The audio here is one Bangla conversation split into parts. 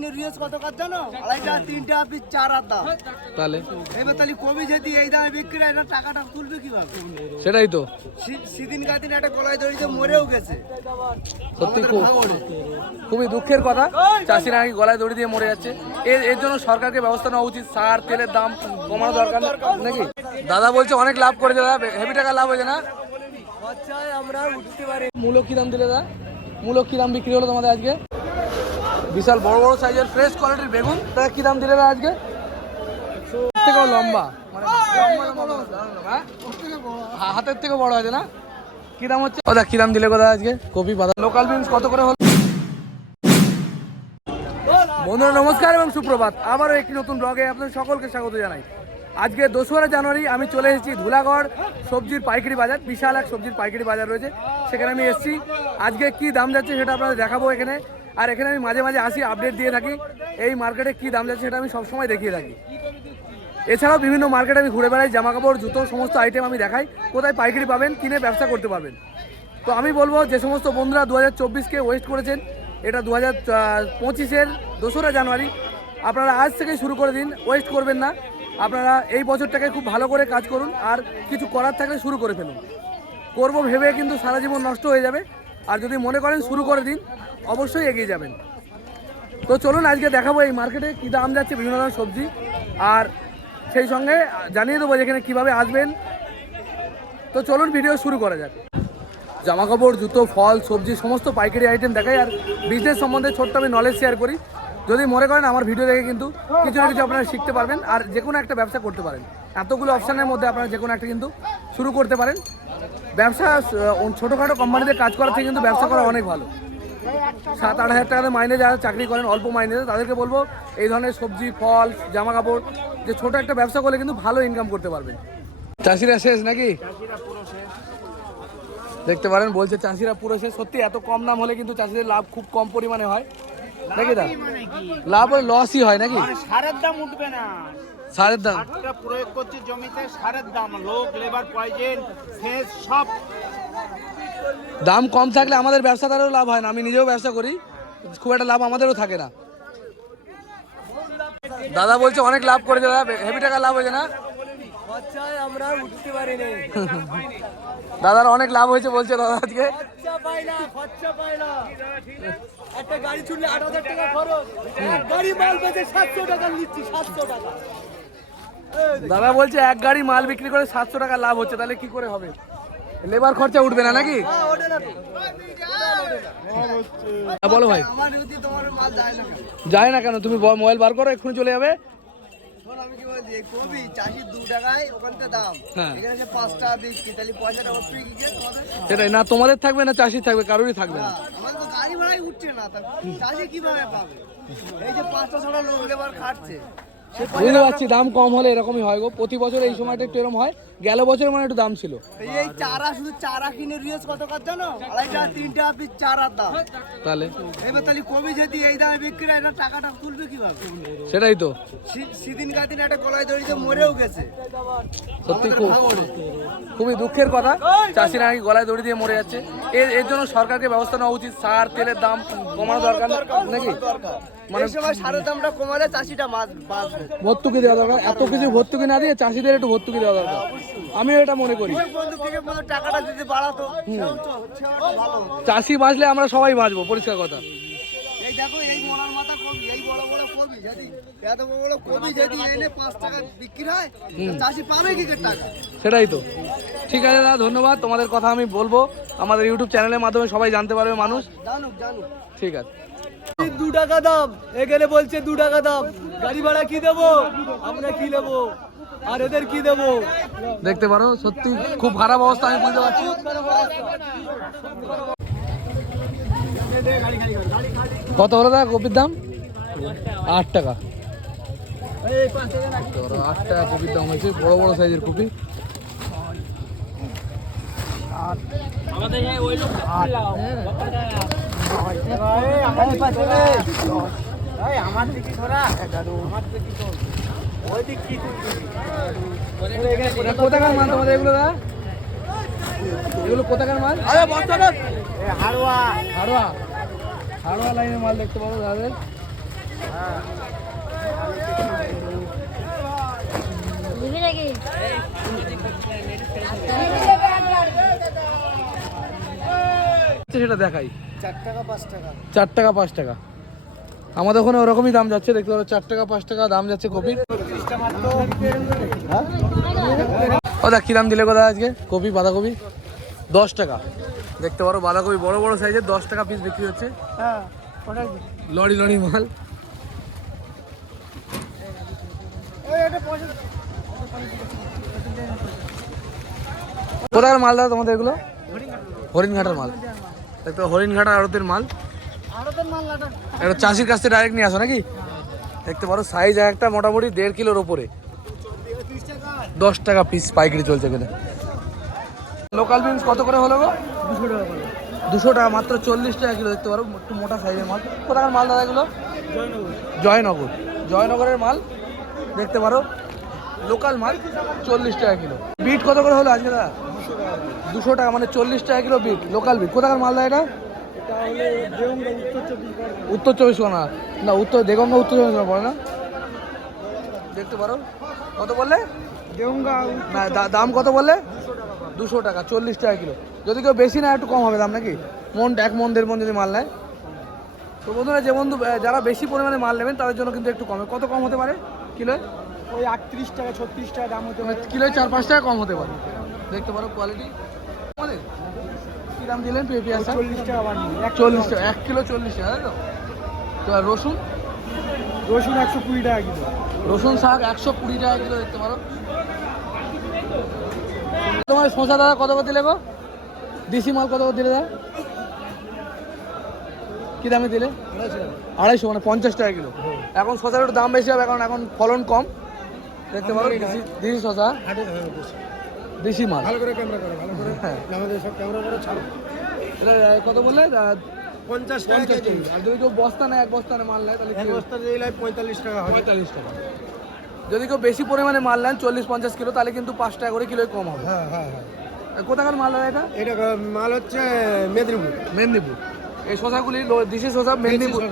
কিনে রিয়েস কত কাজ জানো? আড়াইটা তিনটা পিস চার আর দাম তাহলে? এবার তাহলে কবি যদি এই দামে বিক্রি হয় না টাকাটা তুলবে কীভাবে? সেটাই তো। সেদিন কাদিন একটা গলায় দড়িতে মরেও গেছে। সত্যি খুব খুবই দুঃখের কথা। চাষিরা নাকি গলায় দড়ি দিয়ে মরে যাচ্ছে। এর এর জন্য সরকারকে ব্যবস্থা নেওয়া উচিত। সার তেলের দাম কমানো দরকার নাকি? দাদা বলছে অনেক লাভ করেছে দাদা। হেভি টাকা লাভ হয়েছে না? আমরা উঠতে পারি। মূলো কি দাম দিলে দাদা? মূলো কি দাম বিক্রি হলো তোমাদের আজকে? বিশাল বড় বড় সাইজের ফ্রেশ কোয়ালিটির বেগুন। দাদা কি দাম দিলে দাদা আজকে থেকেও লম্বা। মানে হ্যাঁ? হাতের থেকে বড় আছে না? কি দাম হচ্ছে? দাদা কি দাম দিলে কোথা আজকে? কপি বাঁধা লোকাল বিনস কত করে হল? বন্ধুরা, নমস্কার এবং সুপ্রভাত। আবারও একটি নতুন ব্লগে আপনাদের সকলকে স্বাগত জানাই। আজকে দোসরা জানুয়ারি, আমি চলে এসেছি ধুলাগড় সবজির পাইকারি বাজার। বিশাল এক সবজির পাইকারি বাজার রয়েছে। সেখানে আমি এসেছি। আজকে কি দাম যাচ্ছে সেটা আপনাদের দেখাবো এখানে। আর এখানে আমি মাঝে মাঝে আসি আপডেট দিয়ে থাকি। এই মার্কেটে কি দাম যাচ্ছে সেটা আমি সবসময় দেখিয়ে থাকি। এছাড়াও বিভিন্ন মার্কেটে আমি ঘুরে বেড়াই জামা কাপড় জুতো, সমস্ত আইটেম আমি দেখাই। কোথায় পাইকারি পাবেন, কিনে ব্যবসা করতে পারবেন। তো আমি বলব, যে সমস্ত বন্ধুরা দু হাজার চব্বিশকে ওয়েস্ট করেছেন, এটা দু হাজার পঁচিশের দোসরা জানুয়ারি, আপনারা আজ থেকেই শুরু করে দিন ওয়েস্ট করবেন না। আপনারা এই বছরটাকে খুব ভালো করে কাজ করুন, আর কিছু করার থাকলে শুরু করে ফেলুন। করব ভেবে কিন্তু সারা জীবন নষ্ট হয়ে যাবে। আর যদি মনে করেন শুরু করে দিন, অবশ্যই এগিয়ে যাবেন। তো চলুন আজকে দেখাবো এই মার্কেটে কী দাম যাচ্ছে, বিভিন্ন ধরনের সবজি। আর সেই সঙ্গে জানিয়ে দেবো যেখানে কীভাবে আসবেন। তো চলুন ভিডিও শুরু করা যাক। জামা কাপড় জুতো, ফল, সবজি, সমস্ত পাইকারি আইটেম দেখাই। আর বিজনেস সম্বন্ধে ছোট্ট আমি নলেজ শেয়ার করি। যদি মনে করেন আমার ভিডিও দেখে কিন্তু কিছু না কিছু আপনারা শিখতে পারবেন। আর যে কোনো একটা ব্যবসা করতে পারেন। এতগুলো অপশানের মধ্যে আপনারা যে কোনো একটা কিন্তু শুরু করতে পারেন। ব্যবসা ছোটোখাটো কোম্পানিতে কাজ করার থেকে কিন্তু ব্যবসা করা অনেক ভালো। সাত আট হাজার টাকাতে মাইনে যারা চাকরি করেন অল্প মাইনেতে তাদেরকে বলব এই ধরনের সবজি ফল জামা কাপড় যে ছোট একটা ব্যবসা করলে কিন্তু ভালো ইনকাম করতে পারবেন। চাষিরা শেষ নাকি? দেখতে পারেন বলছে চাষিরা পুরো শেষ। সত্যি এত কম দাম হলে কিন্তু চাষিদের লাভ খুব কম পরিমাণে হয়। নাকি দা লাভ হলে লসই হয় নাকি? মানে সারের দাম উঠবে না। সারের দাম। সারটা প্রয়োগ করছে জমিতে সারের দাম লোক লেবার পয়জেন সেচ সব। দাম কম থাকলে আমাদের ব্যবসাদারেরও লাভ হয় না আমি নিজেও ব্যবসা করি খুব একটা লাভ আমাদেরও থাকে না। দাদা বলছে অনেক লাভ করেছে দাদা হেভি টাকা লাভ হয়েছে না? আমরা উঠতে পারি না দাদার অনেক লাভ হয়েছে বলছে দাদা আজকে। একটা গাড়ি ছুটলে আট হাজার টাকা খরচ। গাড়ি মাল বেচে সাতশো টাকা নিচ্ছি সাতশো টাকা। দাদা বলছে এক গাড়ি মাল বিক্রি করে সাতশো টাকা লাভ হচ্ছে তাহলে কি করে হবে? লেবার খরচা উঠবে না নাকি? হ্যাঁ বলো ভাই। যায় না কেন? তুমি মোবাইল বার করো এক্ষুনি চলে যাবে। শোন আমি কি বলছি কবি চাষির দু টাকায় ওখান দাম। হ্যাঁ। এখানে পাঁচ টাকা বিক্রি তাহলে পয়সা টাকা ফ্রি কি সেটাই না তোমাদের থাকবে না থাকবে কারোরই থাকবে না। আমার তো গাড়ি ভাড়াই উঠছে না চাষি কীভাবে পাবে? এই যে পাঁচটা ছটা লোক লেবার খাটছে। সে বুঝতে পারছি দাম কম হলে এরকমই হয় গো। প্রতি বছর এই সময়টা একটু এরকম হয়। গেল বছর মানে একটু দাম ছিল। এই চারা শুধু চারা কিনে রিয়েস কত কাজ জানো? আড়াইটা তিনটা পিস চারার দাম। তাহলে? এবার তাহলে কবি যদি এই দামে বিক্রি হয় না টাকাটা তুলবে কীভাবে? সেটাই তো। সেদিন কাদিন একটা গলায় দড়িতে মরেও গেছে। সত্যি খুব খুবই দুঃখের কথা। চাষিরা নাকি গলায় দড়ি দিয়ে মরে যাচ্ছে। এর এর জন্য সরকারকে ব্যবস্থা নেওয়া উচিত। সার তেলের দাম কমানো দরকার নাকি? দরকার। মানে- সময় সারের দামটা কমালে চাষিটা মাছ বাঁচবে। ভর্তুকি দেওয়া দরকার। এত কিছু ভর্তুকি না দিয়ে চাষিদের একটু ভর্তুকি দেওয়া দরকার। আমিও এটা মনে করি। হয় টাকাটা যদি বাড়াতো। চাষি বাঁচলে আমরা সবাই বাঁচবো পরিষ্কার কথা। এই দেখো এই মনার মাথা কবি এই বড় বড় কবি যদি এত বড় বড় কবি যদি এনে পাঁচ টাকা বিক্রি হয় তো চাষি পাবে কি টাকা? সেটাই তো। ঠিক আছে দাদা ধন্যবাদ। তোমাদের কথা আমি বলব। আমাদের ইউটিউব চ্যানেলের মাধ্যমে সবাই জানতে পারবে মানুষ। জানুক জানুক। ঠিক আছে। দু টাকা দাম এখানে বলছে দু টাকা দাম। গাড়ি ভাড়া কি দেবো? আমরা কি দেবো আর এদের কি দেবো? দেখতে পারো সত্যি খুব খারাপ অবস্থা আমি বুঝতে পারছি। কত হলো দাদা কপির দাম? আট টাকা। আট টাকা কপির দাম হয়েছে বড় বড় সাইজের কপি। আমার দিকে মাল এগুলো দা? এগুলো কোথাকার মাল? হাড়োয়া। লাইনের মাল দেখতে পাবো দাদা হ্যাঁ সেটা দেখাই। চার টাকা পাঁচ টাকা। চার টাকা পাঁচ টাকা। আমাদের ওখানে ওরকমই দাম যাচ্ছে দেখতে পারো চার টাকা পাঁচ টাকা দাম যাচ্ছে কপির ও দেখ কী দাম দিলে কোথায় আজকে? কপি বাঁধাকপি দশ টাকা। দেখতে পারো বাঁধাকপি বড় বড় সাইজের দশ টাকা পিস বিক্রি হচ্ছে। হ্যাঁ লরি লরি মাল। কোথাকার মাল দাও তোমাদের এগুলো? হরিণঘাটার মাল। দেখতে হরিণঘাটা আড়তের মাল। তো এটা চাষির কাছ থেকে ডাইরেক্ট নিয়ে আসো নাকি? দেখতে পারো সাইজ একটা মোটামুটি দেড় কিলোর ওপরে দশ টাকা পিস পাইকারি চলছে এখানে। লোকাল বিনস কত করে হলো গো? দুশো টাকা দুশো টাকা মাত্র চল্লিশ টাকা কিলো। দেখতে পারো একটু মোটা সাইজের মাল। কোথাকার মাল দাদা এগুলো? জয়নগর। জয়নগরের মাল। দেখতে পারো লোকাল মাল চল্লিশ টাকা কিলো। বিট কত করে হলো আজকে দাদা? দুশো টাকা মানে চল্লিশ টাকা কিলো বিট লোকাল বিট। কোথাকার মাল দাদা এটা? উত্তর চব্বিশ পরগনা। উত্তর চব্বিশ পরগনা না উত্তর দেগঙ্গা উত্তর চব্বিশ পরগনা পড়ে না? দেখতে পারো। কত বললে? না দাম কত বললে? দুশো টাকা চল্লিশ টাকা কিলো। যদি কেউ বেশি না একটু কম হবে দাম নাকি? মন এক মন দেড় মন যদি মাল নেয়। তো বন্ধুরা যে বন্ধু যারা বেশি পরিমাণে মাল নেবেন তাদের জন্য কিন্তু একটু কমে। কত কম হতে পারে কিলো? ওই আটত্রিশ টাকা ছত্রিশ টাকা দাম হতে পারে। কিলোয় চার পাঁচ টাকা কম হতে পারে। দেখতে পারো কোয়ালিটি কী দাম দিলেন পেঁয়াজ চল্লিশ টাকা চল্লিশ টাকা এক কিলো চল্লিশ টাকা তাই তো? তো আর রসুন? রসুন একশো কুড়ি টাকা কিলো। রসুন শাক একশো কুড়ি টাকা কিলো দেখতে পারো। তোমার শশা দাদা কত করে দিলে গো? দেশি মাল কত করে দিলে দাদা? কি দামে দিলে? আড়াইশো মানে পঞ্চাশ টাকা কিলো। এখন শশার একটু দাম বেশি হবে কারণ এখন ফলন কম। দেখতে পারো দেশি শশা। দেশি মাল। ভালো করে ক্যামেরা করো ভালো করে হ্যাঁ। আমাদের সব ক্যামেরা করে ছাড়ো। এটা কত বললে? পঞ্চাশ টাকা আর যদি কেউ বস্তা নেয় এক বস্তা মাল নেয় তাহলে এক বস্তা লাইভ পঁয়তাল্লিশ টাকা পঁয়তাল্লিশ টাকা। যদি কেউ বেশি পরিমাণে মাল নেন চল্লিশ পঞ্চাশ কিলো তাহলে কিন্তু পাঁচ টাকা করে কিলোই কম হবে। হ্যাঁ হ্যাঁ হ্যাঁ। কোথাকার মাল এটা? এটা মাল হচ্ছে মেদিনীপুর। মেদিনীপুর। এই শশাগুলি লো- দেশি শশা মেদিনীপুর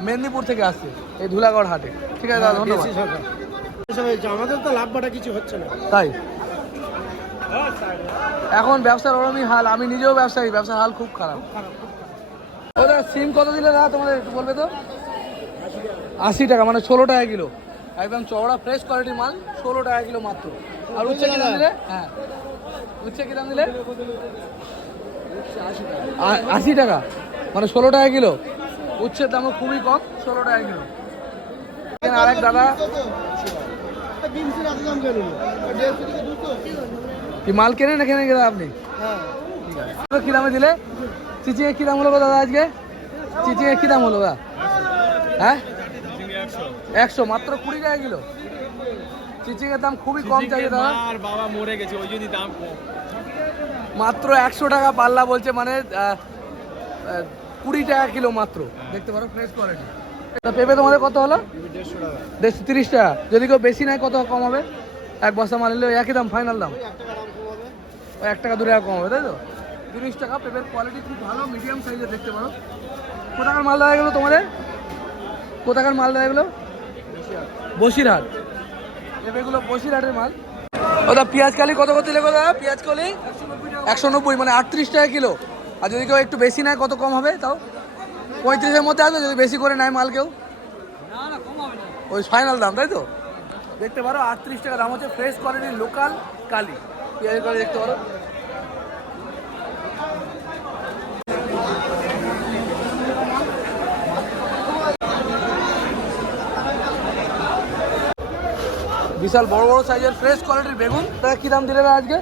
মেদিনীপুর থেকে আসছে। এই ধুলাগড় হাটে। ঠিক আছে দাদা ধন্যবাদ। আমাদের তো লাভ বাটা কিছু হচ্ছে না। তাই? এখন ব্যবসার ওরমই হাল, আমি নিজেও ব্যবসায়ী, ব্যবসার হাল খুব খারাপ। ওদের সিম কত দিলে দাদা, তোমাদের একটু বলবে তো? আশি টাকা মানে ষোলো টাকা কিলো। একদম চওড়া ফ্রেশ কোয়ালিটির মাল, ষোলো টাকা কিলো মাত্র। আর উচ্ছে কি দাম দিলে? হ্যাঁ। উচ্ছে কি দাম দিলে আশি টাকা মানে ষোলো টাকা কিলো। উচ্ছের দামও খুবই কম, ষোলো টাকা কিলো। আরেক দাদা। কি মাল কেনেন না কেনেন দাদা আপনি কি দামে দিলে চিচিঙে কি দাম হলো দাদা আজকে চিচিঙে কি দাম হলো দাদা হ্যাঁ একশো মাত্র কুড়ি টাকা কিলো চিচিঙের দাম খুবই কম চাইছে দাদা বাবা মরে গেছে ওই জন্য দাম কম মাত্র একশো টাকা পাল্লা বলছে মানে কুড়ি টাকা কিলো মাত্র দেখতে পারো ফ্রেশ কোয়ালিটি পেঁপে তোমাদের কত হলো দেড়শো টাকা দেড়শো তিরিশ টাকা যদি কেউ বেশি নেয় কত কম হবে এক বস্তা মাল নিলে একই দাম ফাইনাল দাম। এক টাকা দাম কম হবে ওই এক টাকা দু টাকা কম হবে তাই তো? তিরিশ টাকা পেঁপের কোয়ালিটি খুব ভালো মিডিয়াম সাইজের দেখতে পারো। কোথাকার মাল দেওয়া গেলো তোমাদের? কোথাকার মাল দেওয়া গেলো? বসিরহাট। পেঁপেগুলো বসিরহাটের মাল। ওটা পেঁয়াজ কালি কত কত দিলে দাদা পেঁয়াজ কালি একশো নব্বই মানে আটত্রিশ টাকা কিলো। আর যদি কেউ একটু বেশি নেয় কত কম হবে তাও? পঁয়ত্রিশের মধ্যে আসবে যদি বেশি করে নেয় মাল কেউ? ওই ফাইনাল দাম তাই তো? দেখতে পারো আটত্রিশ টাকা দাম হচ্ছে ফ্রেশ কোয়ালিটির লোকাল কালি। পেঁয়াজ কালি দেখতে পারো। বিশাল বড় বড় সাইজের ফ্রেশ কোয়ালিটির বেগুন। তারা কি দাম দিলে আজকে?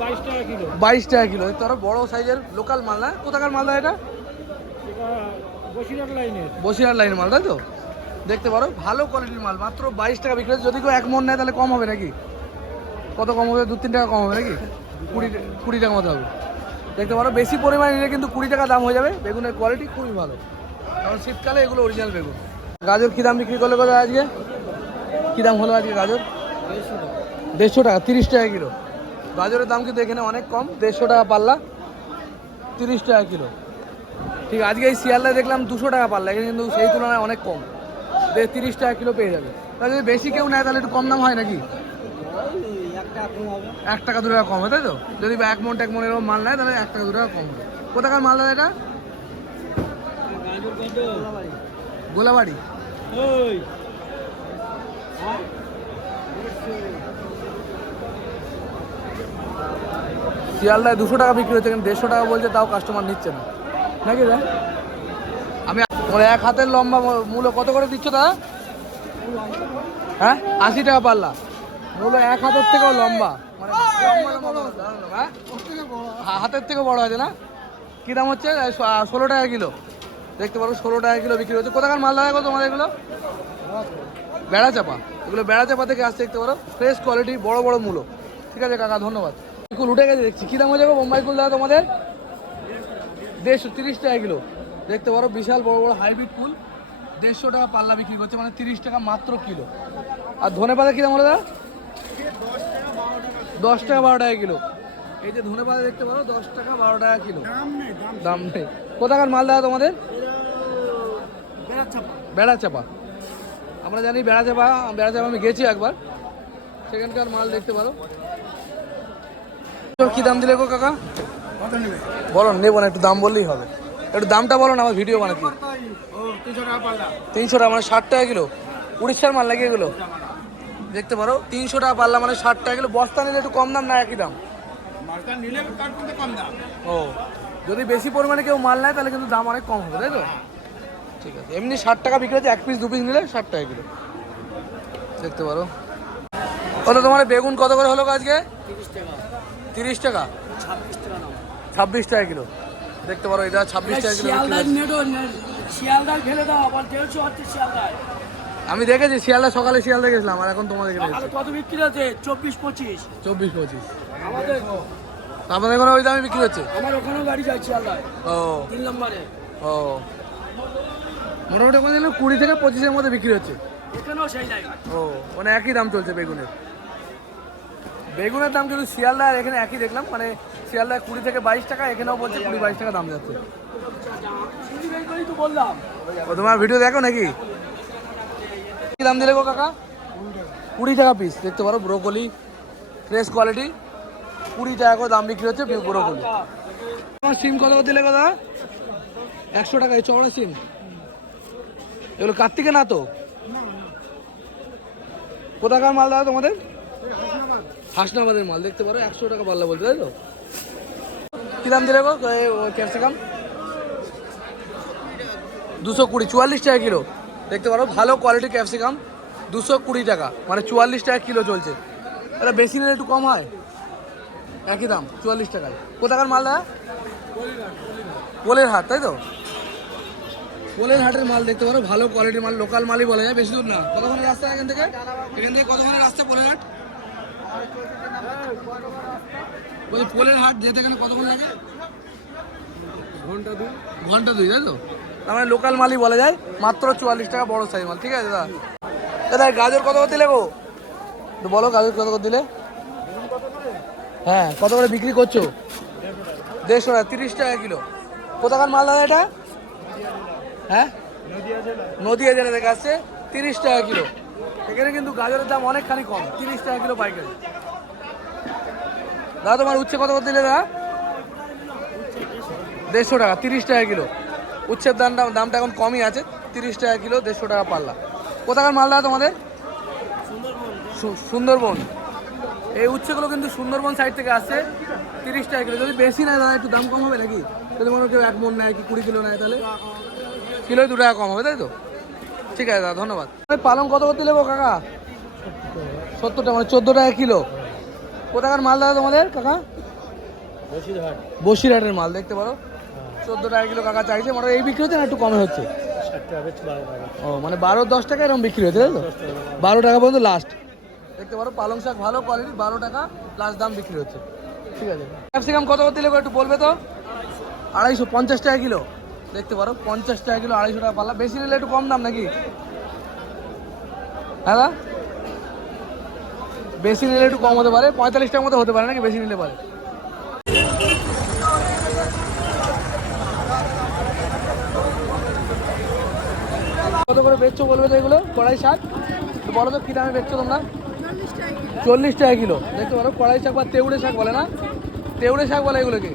বাইশ টাকা কিলো। বাইশ টাকা কিলো। পারো বড় সাইজের লোকাল মালদা কোথাকার মালদা এটা? এটা বসিরহাট লাইনের বসিরহাট লাইনের মাল তাই তো? দেখতে পারো, ভালো কোয়ালিটির মাল, মাত্র বাইশ টাকা বিক্রি হচ্ছে। যদি কেউ এক মন নেয়, তাহলে কম হবে নাকি? কত কম হবে? দু তিন টাকা কম হবে নাকি? কুড়ি কুড়ি টাকা মতো হবে। দেখতে পারো, বেশি পরিমাণে নিলে কিন্তু কুড়ি টাকা দাম হয়ে যাবে। বেগুনের কোয়ালিটি খুবই ভালো। কারণ শীতকালে এগুলো অরিজিনাল বেগুন। গাজর কী দাম বিক্রি করলে কোথায় আজকে? কী দাম হলো আজকে গাজর? দেড়শো টাকা, তিরিশ টাকা কিলো। গাজরের দাম কিন্তু এখানে অনেক কম, দেড়শো টাকা পাল্লা, তিরিশ টাকা কিলো। ঠিক, আজকে এই শিয়ালদায় দেখলাম দুশো টাকা পাল্লা, এখানে কিন্তু সেই তুলনায় অনেক কম। তিরিশ টাকা কিলো পেয়ে যাবে। তাহলে যদি বেশি কেউ নেয়, তাহলে একটু কম দাম হয় নাকি? এক টাকা দু টাকা কম হয়, তাই তো? যদি এক মন এক মন এরকম মাল নেয়, তাহলে এক টাকা দু টাকা কম হবে কোথাকার মাল দাদা এটা? গোলাবাড়ি। শিয়ালদায় দুশো টাকা বিক্রি হচ্ছে কিন্তু দেড়শো টাকা বলছে, তাও কাস্টমার নিচ্ছে না। নাকি দা ওর এক হাতের লম্বা মূল্য কত করে দিচ্ছ দাদা? হ্যাঁ? আশি টাকা পাল্লা। মূল্য এক হাতের থেকেও লম্বা। মানে হ্যাঁ? হাতের থেকেও বড় আছে না? কী দাম হচ্ছে? ষোলো টাকা কিলো। দেখতে পারো, ষোলো টাকা কিলো বিক্রি হচ্ছে। কোথাকার মাল দেখা তোমাদের এগুলো? বেড়া চাপা। এগুলো বেড়া চাপা থেকে আসছে, দেখতে পারো। ফ্রেশ কোয়ালিটি বড় বড় মূলো। ঠিক আছে, কাকা, ধন্যবাদ। কুল উঠে গেছে, দেখছি। কী দাম হয়ে যাবে বোম্বাই কুল দাদা তোমাদের? দেড়শো, তিরিশ টাকা কিলো। দেখতে পারো বিশাল বড় বড় হাইব্রিড ফুল। দেড়শো টাকা পাল্লা বিক্রি করছে মানে তিরিশ টাকা মাত্র কিলো। আর ধনে পাতা কী দাম হলো দাদা? দশ টাকা বারো টাকা কিলো। এই যে ধনে পাতা দেখতে পারো দশ টাকা বারো টাকা কিলো। দাম নেই কোথাকার মাল দাদা তোমাদের? বেড়া চাপা আমরা জানি বেড়া চাপা বেড়া চাপা আমি গেছি একবার। সেখানকার মাল দেখতে পারো। কি দাম দিলে গো কাকা? বলো নেব না একটু দাম বললেই হবে। একটু দামটা বলো না আমার ভিডিও বানাচ্ছি তিনশো টাকা মানে ষাট টাকা কিলো। উড়িষ্যার মাল লাগিয়ে গেলো দেখতে পারো তিনশো টাকা পারলাম মানে ষাট টাকা কিলো। বস্তা নিলে একটু কম দাম না একই দাম? ও যদি বেশি পরিমাণে কেউ মাল নেয় তাহলে কিন্তু দাম অনেক কম হবে তাই তো? ঠিক আছে এমনি ষাট টাকা বিক্রি হচ্ছে এক পিস দু পিস নিলে ষাট টাকা কিলো। দেখতে পারো। কত তোমার বেগুন কত করে হলো আজকে? তিরিশ টাকা। ছাব্বিশ টাকা কিলো। দেখতে পারো এটা ছাব্বিশ টাকা কিলো শিয়ালদার ফেলে দাও আবার দেড়শো হচ্ছে শিয়ালদায়। আমি দেখেছি শিয়ালদা সকালে শিয়ালদা গেছিলাম আর এখন তোমাদের এখানে কত বিক্রি আছে চব্বিশ পঁচিশ। চব্বিশ পঁচিশ। আমাদের এখানে ওই দামে বিক্রি হচ্ছে? আমার ওখানেও গাড়ি যায় শিয়ালদায়। ও। তিন নম্বরে। ও। মোটামুটি ওখানে কুড়ি থেকে পঁচিশের মধ্যে বিক্রি হচ্ছে। এখানেও সেই ও মানে একই দাম চলছে বেগুনের। বেগুনের দাম কিন্তু শিয়ালদা আর এখানে একই দেখলাম মানে শিয়ালদা কুড়ি থেকে বাইশ টাকা, এখানেও বলছে কুড়ি বাইশ টাকা দাম যাচ্ছে। ও, তোমার ভিডিও দেখো নাকি? কি দাম দিলে গো কাকা? কুড়ি টাকা পিস দেখতে পারো ব্রোকলি ফ্রেশ কোয়ালিটি কুড়ি টাকা করে দাম বিক্রি হচ্ছে ব্রোকলি তোমার সিম কত দিলে কথা একশো টাকা, এই সিম এগুলো কার্তিকে না তো? কোথাকার মাল দাদা তোমাদের? হাসনাবাদের মাল, দেখতে পারো, একশো টাকা পাল্লা বলতে তাই তো? কী দাম দিলে ক্যাপসিকাম? দুশো কুড়ি, চুয়াল্লিশ টাকা কিলো। দেখতে পারো, ভালো কোয়ালিটি ক্যাপসিকাম। দুশো কুড়ি টাকা মানে চুয়াল্লিশ টাকা কিলো চলছে। এটা বেশি নিলে একটু কম হয়। একই দাম, চুয়াল্লিশ টাকায়। কোথাকার মাল দাদা? পোলের হাট তাই তো? পোলের হাটের মাল দেখতে পারো, ভালো কোয়ালিটির মাল লোকাল মালই বলা যায়, বেশি দূর না। কতক্ষণের রাস্তা এখান থেকে? এখান থেকে কতক্ষণের রাস্তা পোলের হাট বলছি পোলের হাট যেতে এখানে কতক্ষণ লাগে? ঘণ্টা দুই। ঘণ্টা দুই তাই তো? তার মানে লোকাল মালই বলা যায়। মাত্র চুয়াল্লিশ টাকা বড় সাইজ মাল ঠিক আছে দাদা? দাদা গাজর কত করে দিলে গো? একটু বলো গাজর কত করে দিলে? হ্যাঁ কত করে বিক্রি করছ? দেড়শো টাকা তিরিশ টাকা কিলো। কোথাকার মাল দাদা এটা? হ্যাঁ? নদিয়া জেলা থেকে আসছে তিরিশ টাকা কিলো। এখানে কিন্তু গাজরের দাম অনেকখানি কম তিরিশ টাকা কিলো পাইকারি। দাদা তোমার উচ্ছে কত দিলে দাদা? দেড়শো টাকা, তিরিশ টাকা কিলো। উচ্ছের দামটা দামটা এখন কমই আছে, তিরিশ টাকা কিলো, দেড়শো টাকা পাল্লা। কোথাকার মালদা তোমাদের? সু- সুন্দরবন। এই উচ্ছেগুলো কিন্তু সুন্দরবন সাইড থেকে আসছে, তিরিশ টাকা কিলো। যদি বেশি নেয় দাদা, একটু দাম কম হবে নাকি? যদি মনে কেউ এক মন নেয় কি কুড়ি কিলো নেয় তাহলে? কিলোয় দু টাকা কম হবে, তাই তো? ঠিক আছে দাদা, ধন্যবাদ। পালং কত করতে নেব কাকা? সত্তর টাকা মানে চোদ্দ টাকা কিলো। কোথাকার মাল দাদা তোমাদের কাকা? বসিরহাট। বসিরহাটের মাল দেখতে পারো। চোদ্দ টাকা কিলো কাকা চাইছে মানে এই বিক্রি হচ্ছে না একটু কমে হচ্ছে? ও মানে বারো দশ টাকা এরকম বিক্রি হচ্ছে তাই তো? বারো। টাকা পর্যন্ত লাস্ট দেখতে পারো পালং শাক ভালো কোয়ালিটি বারো টাকা লাস্ট দাম বিক্রি হচ্ছে। ঠিক আছে। ক্যাপসিকাম কত করে দিলে একটু বলবে তো? আড়াইশো পঞ্চাশ টাকা কিলো। দেখতে পারো পঞ্চাশ টাকা কিলো আড়াইশো টাকা পাল্লা। বেশি নিলে একটু কম দাম নাকি? হ্যাঁ? বেশি নিলে একটু কম হতে পারে পঁয়তাল্লিশ টাকার মতো হতে পারে নাকি বেশি নিলে পারে? কত করে বেচছো বলবে তো এগুলো? কড়াই শাক? তো বলো তো কী দামে বেচছো তোমরা? চল্লিশ টাকা কিলো। দেখতে পারো কড়াই শাক বা তেউড়ে শাক বলে না? তেউড়ে শাক বলে এগুলোকে?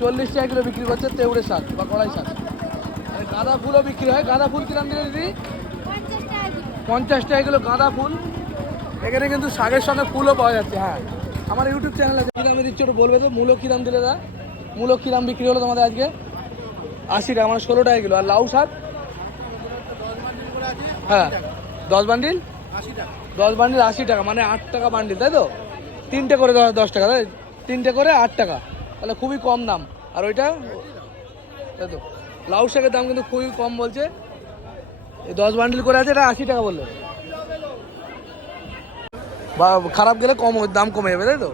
চল্লিশ টাকা কিলো বিক্রি করছে তেউড়ে শাক বা কড়াই শাক। আর গাঁদা ফুলও বিক্রি হয়। গাঁদা ফুল কিরাম দিলে দিদি? পঞ্চাশ টাকা কিলো গাঁদা ফুল। এখানে কিন্তু শাকের সঙ্গে ফুলও পাওয়া যাচ্ছে হ্যাঁ। আমার ইউটিউব চ্যানেল আছে। দামে দিচ্ছি একটু বলবে তো? মূলো কী দাম দিলে দা মূলো কী দাম বিক্রি হলো তোমাদের আজকে? আশি টাকা মানে ষোলো টাকা কিলো। আর লাউ শাক? হ্যাঁ। দশ বান্ডিল? দশ বান্ডিল আশি টাকা মানে আট টাকা বান্ডিল, তাই তো? তিনটে করে দশ টাকা, তাই? তিনটে করে আট টাকা। তাহলে খুবই কম দাম। আর ওইটা? তাই তো। লাউ শাকের দাম কিন্তু খুবই কম বলছে। এই দশ বান্ডিল করে আছে, এটা আশি টাকা বলল। বা খারাপ গেলে কম দাম কমে যাবে তাই তো?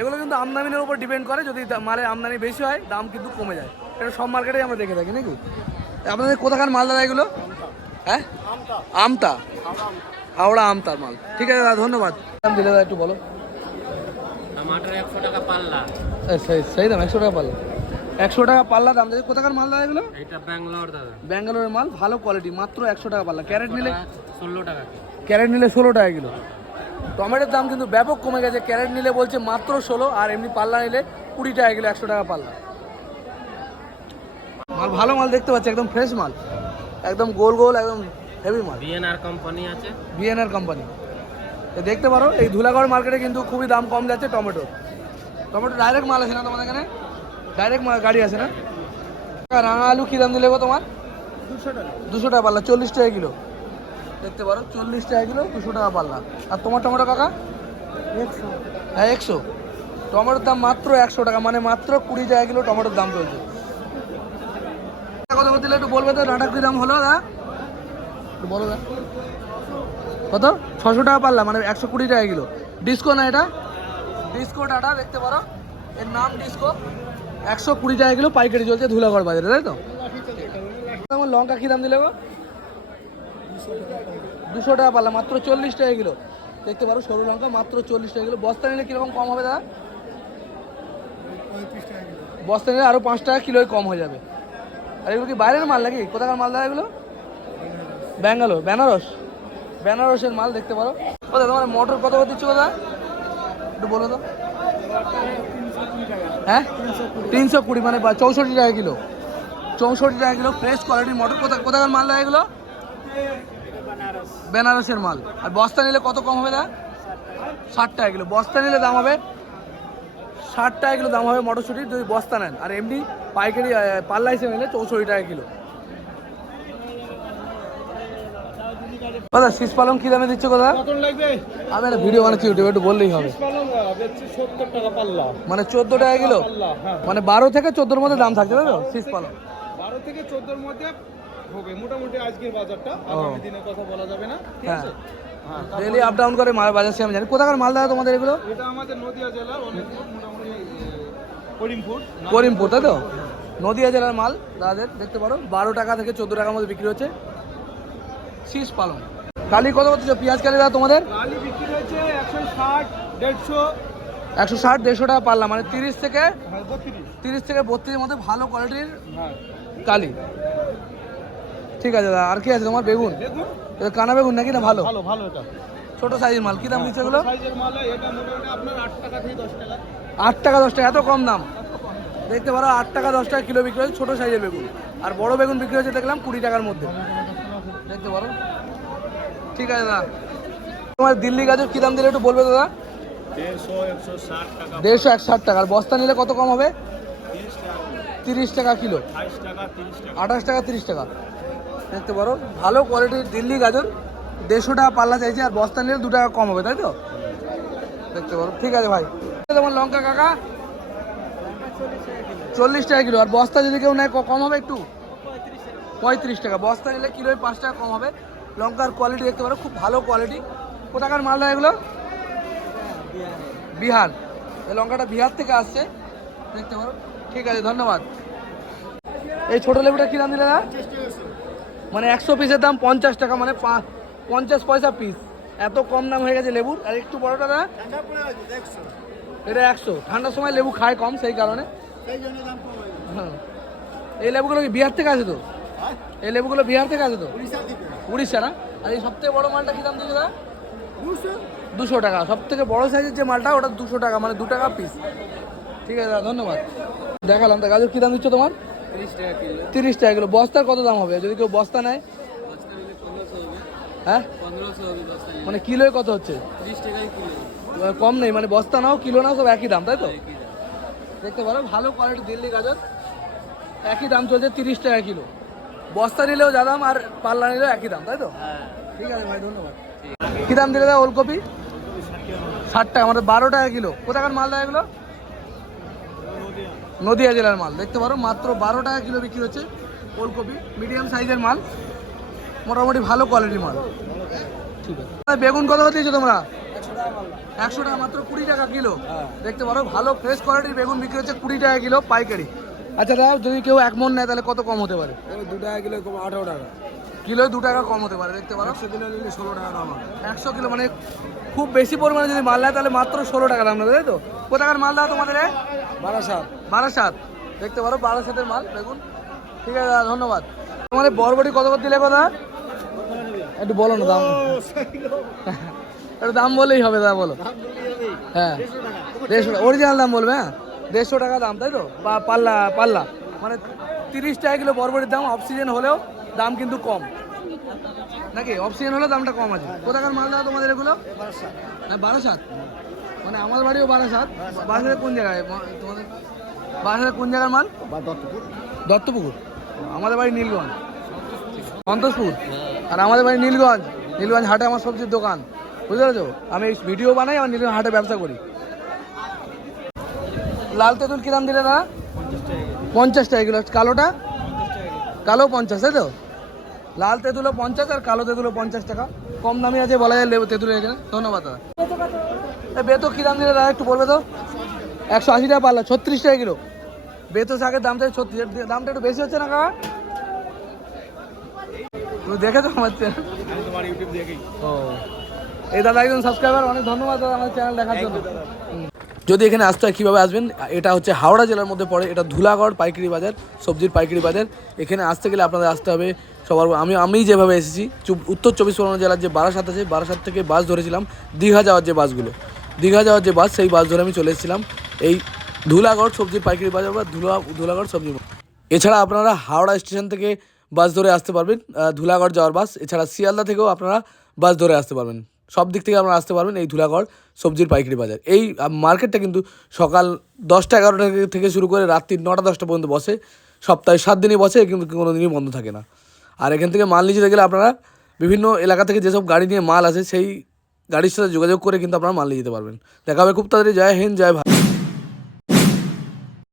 এগুলো কিন্তু আমদানির উপর ডিপেন্ড করে যদি মালের আমদানি বেশি হয় দাম কিন্তু কমে যায়। এটা সব মার্কেটেই আমরা দেখে থাকি নাকি? আপনাদের কোথাকার মাল দাদা এগুলো? হ্যাঁ? আমতা? হাওড়া আমতার মাল। ঠিক আছে দাদা ধন্যবাদ। দাম দিলে দাদা একটু বলো। টাকা পাল্লা। সেই সেই দাম একশো টাকা পাল্লা। একশো টাকা পাল্লা দাম দিয়েছে কোথাকার মাল দাদা এগুলো? এটা ব্যাঙ্গালোর দাদা। ব্যাঙ্গালোরের মাল ভালো কোয়ালিটি মাত্র একশো টাকা পাল্লা। ক্যারেট নিলে ষোলো টাকা। ক্যারেট নিলে ষোলো টাকা কিলো। টমেটোর দাম কিন্তু ব্যাপক কমে গেছে। ক্যারেট নিলে বলছে মাত্র ষোলো আর এমনি পাল্লা নিলে কুড়ি টাকা কিলো একশো টাকা পাল্লা। মাল ভালো মাল দেখতে পাচ্ছি একদম ফ্রেশ মাল। একদম গোল গোল একদম হেভি মাল। বিএনআর কোম্পানি আছে? বিএনআর কোম্পানি দেখতে পারো এই ধুলাগড় মার্কেটে কিন্তু খুবই দাম কম যাচ্ছে টমেটো। টমেটো ডাইরেক্ট মাল আছে না তোমাদের এখানে? ডাইরেক্ট গাড়ি আছে না? রাঙা আলু কী দাম দিলে গো তোমার? দুশো টাকা পাল্লা চল্লিশ টাকা কিলো। দেখতে পারো চল্লিশ টাকা কিলো দুশো টাকা পাল্লা। আর তোমার টমেটো কাকা? হ্যাঁ একশো। টমেটোর দাম মাত্র একশো টাকা মানে মাত্র কুড়ি টাকা কিলো টমেটোর দাম চলছে। কত দিলে একটু বলবে তো ডাটা কী দাম হলো দা? একটু বলো দা। কত? ছশো টাকা পারলাম মানে একশো কুড়ি টাকা কিলো। ডিস্কো না এটা? ডিস্কো ডাটা দেখতে পারো। এর নাম ডিস্কো। একশো কুড়ি টাকা কিলো পাইকারি চলছে ধুলাগড় বাজারে তাই তো? আমার লঙ্কা কী দাম দিলে গো? দুশো টাকা পারলাম মাত্র চল্লিশ টাকা কিলো। দেখতে পারো সরু লঙ্কা মাত্র চল্লিশ টাকা কিলো। বস্তা নিলে কীরকম কম হবে দাদা? বস্তা নিলে আরও পাঁচ টাকা কিলোই কম হয়ে যাবে। আর এগুলো কি বাইরের মাল নাকি? কোথাকার মাল দাদা এগুলো? ব্যাঙ্গালোর বেনারস। বেনারসের মাল দেখতে পারো। ও দাদা তোমার মোটর কত করে দিচ্ছ দাদা? একটু বলো তো হ্যাঁ? তিনশো কুড়ি মানে চৌষট্টি টাকা কিলো। চৌষট্টি টাকা কিলো ফ্রেশ কোয়ালিটির মোটর। কোথা কোথাকার মাল দেয় এগুলো? বেনারসের মাল। আর বস্তা নিলে কত কম হবে দা? ষাট টাকা কিলো। বস্তা নিলে দাম হবে ষাট টাকা কিলো দাম হবে মটরশুটির যদি বস্তা নেন। আর এমনি পাইকারি পাল্লা হিসেবে নিলে চৌষট্টি টাকা কিলো। দাদা শীষ পালং কি দামে দিচ্ছে কথা আমি একটা ভিডিও বানাচ্ছি ইউটিউবে একটু বললেই হবে। মানে চোদ্দ টাকা কিলো? হ্যাঁ। মানে বারো থেকে চোদ্দোর মধ্যে দাম থাকছে তাই তো? শীষ পালং। বারো থেকে চোদ্দোর মধ্যে হবে। মোটামুটি আজকের বাজারটা আগামী দিনের কথা বলা যাবে না ঠিক হ্যাঁ। আছে? হ্যাঁ ডেলি আপ ডাউন করে মাল বাজার সে আমি জানি। কোথাকার মাল দাদা তোমাদের এগুলো? এটা আমাদের নদিয়া জেলার অনেক মোটামুটি করিমপুর করিমপুর তাই তো? নদিয়া জেলার মাল দাদাদের দেখতে পারো বারো টাকা থেকে চোদ্দ টাকার মধ্যে বিক্রি হচ্ছে। শীষ পালং। কালি কত করতেছো পেঁয়াজ কালি দাদা তোমাদের। আলু বিক্রি হয়েছে একশো ষাট দেড়শো। একশো ষাট দেড়শো টাকা পারলাম। মানে তিরিশ থেকে হ্যাঁ তিরিশ থেকে বত্রিশের মধ্যে ভালো কোয়ালিটির হ্যাঁ। কালি ঠিক আছে দাদা আর কি আছে তোমার বেগুন? এটা কানা বেগুন নাকি না ভালো? ভালো ভালো এটা। ছোট সাইজের মাল কি দাম দিচ্ছে এগুলো? সাইজের মাল এটা মোটামুটি আপনার আট টাকা দশ টাকা। এত কম দাম। দেখতে পারো আট টাকা দশ টাকা কিলো বিক্রি হচ্ছে ছোটো সাইজের বেগুন। আর বড় বেগুন বিক্রি হচ্ছে দেখলাম কুড়ি টাকার মধ্যে। দেখতে পারো। ঠিক আছে দাদা। তোমার দিল্লি গাজর কী দাম দিলে একটু বলবে দাদা? দেড়শো একশো ষাট টাকা। দেড়শো এক ষাট টাকা। আর বস্তা নিলে কত কম হবে? তিরিশ টাকা। কিলো। আঠাশ টাকা তিরিশ টাকা। দেখতে পারো। ভালো কোয়ালিটির দিল্লি গাজর। দেড়শো টাকা পাল্লা চাইছে আর বস্তা নিলে দু টাকা কম হবে, তাই তো? দেখতে পারো। ঠিক আছে ভাই। তোমার লঙ্কা কাকা, চল্লিশ টাকা কিলো। আর বস্তা যদি কেউ নেয় কম হবে একটু? পঁয়ত্রিশ টাকা। বস্তা নিলে কিলোয় পাঁচ টাকা কম হবে। লঙ্কার কোয়ালিটি দেখতে পারো, খুব ভালো কোয়ালিটি কোথাকার মাল এগুলো? বিহার। এই লঙ্কাটা বিহার থেকে আসছে। দেখতে পারো। ঠিক আছে, ধন্যবাদ। এই ছোটো লেবুটা কী দাম দিলে না মানে একশো পিসের দাম পঞ্চাশ টাকা মানে পঞ্চাশ পয়সা পিস এত কম দাম হয়ে গেছে লেবুর। আর একটু বড়টা না এটা একশো। ঠান্ডার সময় লেবু খায় কম, সেই কারণে। হ্যাঁ। এই লেবুগুলো কি বিহার থেকে আসে তো? এই লেবুগুলো বিহার থেকে আসে তো? উড়িষ্যা না? আর এই সবথেকে বড় মালটা কি দাম দিচ্ছে দাদা? দুশো টাকা। সব থেকে বড় সাইজের যে মালটা, ওটা দুশো টাকা মানে দু টাকা পিস ঠিক আছে দাদা, ধন্যবাদ। দেখালাম। তা গাজর কি দাম দিচ্ছ তোমার? তিরিশ টাকা কিলো। বস্তার কত দাম হবে? যদি কেউ বস্তা নেয়? হ্যাঁ? মানে কিলোয় কত হচ্ছে? কম নেই মানে বস্তা নাও কিলো নাও সব একই দাম তাই তো? দেখতে পারো ভালো কোয়ালিটি দিল্লি গাজর একই দাম চলছে তিরিশ টাকা কিলো। বস্তা নিলেও যা দাম আর পাল্লা নিলেও একই দাম তাই তো? ঠিক আছে ভাই ধন্যবাদ। কি দাম দিলে ওলকপি? ষাট টাকা আমাদের বারো টাকা কিলো। কোথাকার মাল দেয় এগুলো? নদিয়া জেলার মাল। দেখতে পারো মাত্র বারো টাকা কিলো বিক্রি হচ্ছে ওলকপি মিডিয়াম সাইজের মাল মোটামুটি ভালো কোয়ালিটির মাল। ঠিক আছে। বেগুন কত দিয়েছ তোমরা? একশো টাকা মাত্র কুড়ি টাকা কিলো। দেখতে পারো ভালো ফ্রেশ কোয়ালিটির বেগুন বিক্রি হচ্ছে কুড়ি টাকা কিলো পাইকারি। আচ্ছা দাদা যদি কেউ এক মন নেয় তাহলে কত কম হতে পারে? দু টাকা কিলো কম আঠারো টাকা। কিলোয় দু টাকা কম হতে পারে দেখতে পারো। একশো কিলো নিলে ষোলো টাকা দাম একশো কিলো মানে খুব বেশি পরিমাণে যদি মাল নেয় তাহলে মাত্র ষোলো টাকা দাম নেবে তাই তো? কোথাকার মাল দাও তোমাদের? বারাসাত। বারাসাত। দেখতে পারো বারাসাতের মাল দেখুন। ঠিক আছে দাদা ধন্যবাদ। তোমাদের বরবটি কত করে দিলে কথা একটু বলো না দাম। একটু দাম বলেই হবে দাদা বলো। হ্যাঁ। দেড়শো টাকা। অরিজিনাল দাম বলবে হ্যাঁ? দেড়শো টাকা দাম তাই তো? বা পাল্লা পাল্লা। মানে তিরিশ টাকা কিলো বরবটির দাম অক্সিজেন হলেও দাম কিন্তু কম। নাকি? অক্সিজেন হলেও দামটা কম আছে। কোথাকার মাল দাও তোমাদের এগুলো? বারাসাত। মানে আমার বাড়িও বারাসাত। বারাসাতের কোন জায়গায়? তোমাদের বারাসাতের কোন জায়গার মাল? বা দত্তপুর। দত্তপুকুর। আমাদের বাড়ি নীলগঞ্জ। সন্তোষপুর। আর আমাদের বাড়ি নীলগঞ্জ। নীলগঞ্জ হাটে আমার সবজির দোকান। বুঝতে পেরেছ? আমি ভিডিও বানাই আমার নীলগঞ্জ হাটে ব্যবসা করি। লাল তেঁতুল কিরাম দিলে দাদা? পঞ্চাশ টাকা কিলো। কালোটা? কালো পঞ্চাশ তাই তো? লাল তেঁতুলও পঞ্চাশ আর কালো তেঁতুলও পঞ্চাশ টাকা। কম দামি আছে বলা যায় লেবু তেঁতুলের এখানে। ধন্যবাদ দাদা। বেতো কিরাম দিলে দাদা একটু বলবে তো? একশো আশি টাকা পাল্লা ছত্রিশ টাকা কিলো। বেতো শাকের দামটা ছত্রিশ দামটা একটু বেশি হচ্ছে না কাকা? তুমি দেখেছ আমার চ্যানেল। তোমার ইউটিউব দেখি। ও। এই দাদা একজন সাবস্ক্রাইবার অনেক ধন্যবাদ দাদা আমার চ্যানেল দেখার জন্য। যদি এখানে আসতে হয়, কীভাবে আসবেন? এটা হচ্ছে হাওড়া জেলার মধ্যে পড়ে, এটা ধুলাগড় পাইকারি বাজার, সবজির পাইকারি বাজার। এখানে আসতে গেলে আপনাদের আসতে হবে সবার, আমি আমি যেভাবে এসেছি উত্তর চব্বিশ পরগনা জেলার যে বারাসাত আছে, বারাসাত থেকে বাস ধরেছিলাম, দীঘা যাওয়ার যে বাসগুলো। দীঘা যাওয়ার যে বাস, সেই বাস ধরে আমি চলে এসেছিলাম। এই ধুলাগড় সবজির পাইকারি বাজার বা ধুলা, ধুলাগড় সবজি এছাড়া আপনারা হাওড়া স্টেশন থেকে বাস ধরে আসতে পারবেন ধুলাগড় যাওয়ার বাস। এছাড়া শিয়ালদা থেকেও আপনারা বাস ধরে আসতে পারবেন। সব দিক থেকে আপনারা আসতে পারবেন এই ধুলাগড় সবজির পাইকারি বাজার। এই মার্কেটটা কিন্তু সকাল দশটা এগারোটা থেকে- শুরু করে রাত্রি নটা দশটা পর্যন্ত বসে। সপ্তাহে সাত দিনই বসে, কিন্তু কোনো দিনই বন্ধ থাকে না। আর এখান থেকে মাল নিয়ে যেতে গেলে আপনারা বিভিন্ন এলাকা থেকে যেসব গাড়ি নিয়ে মাল আসে, সেই গাড়ির সাথে যোগাযোগ করে কিন্তু আপনারা মাল নিয়ে যেতে পারবেন। দেখা হবে খুব তাড়াতাড়ি। জয় হিন্দ, জয় ভারত।